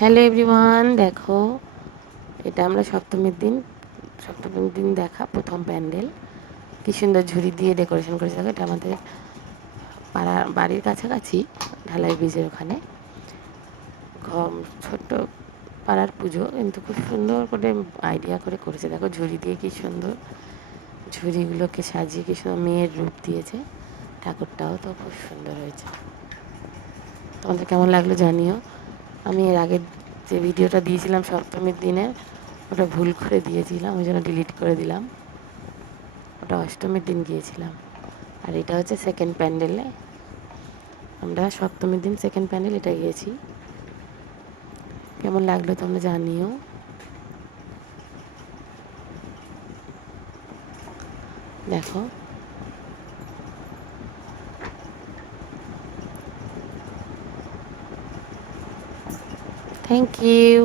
Hello everyone, দেখো এটা আমরা সপ্তমীর দিন দেখা প্রথম প্যান্ডেল। কি সুন্দর ঝুড়ি দিয়ে ডেকোরেশন করেছে। দেখো, এটা আমাদের বাড়ির কাছাকাছি ঢালাই ব্রিজের ওখানে ছোট্ট পাড়ার পুজো, কিন্তু খুব সুন্দর করে আইডিয়া করে করেছে। দেখো ঝুড়ি দিয়ে কি সুন্দর ঝুড়িগুলোকে সাজিয়ে কি সুন্দর মেয়ের রূপ দিয়েছে। ঠাকুরটাও তো খুব সুন্দর হয়েছে। তোমাদের কেমন লাগলো জানিও। আমি এর আগের যে ভিডিওটা দিয়েছিলাম সপ্তমীর দিনে, ওটা ভুল করে দিয়েছিলাম, ওই জন্য ডিলিট করে দিলাম। ওটা অষ্টমীর দিন গিয়েছিলাম। আর এটা হচ্ছে সেকেন্ড প্যান্ডেলে, আমরা সপ্তমীর দিন সেকেন্ড প্যান্ডেল এটা গিয়েছি। কেমন লাগলো তোমরা জানিও। দেখো, থ্যাংক ইউ।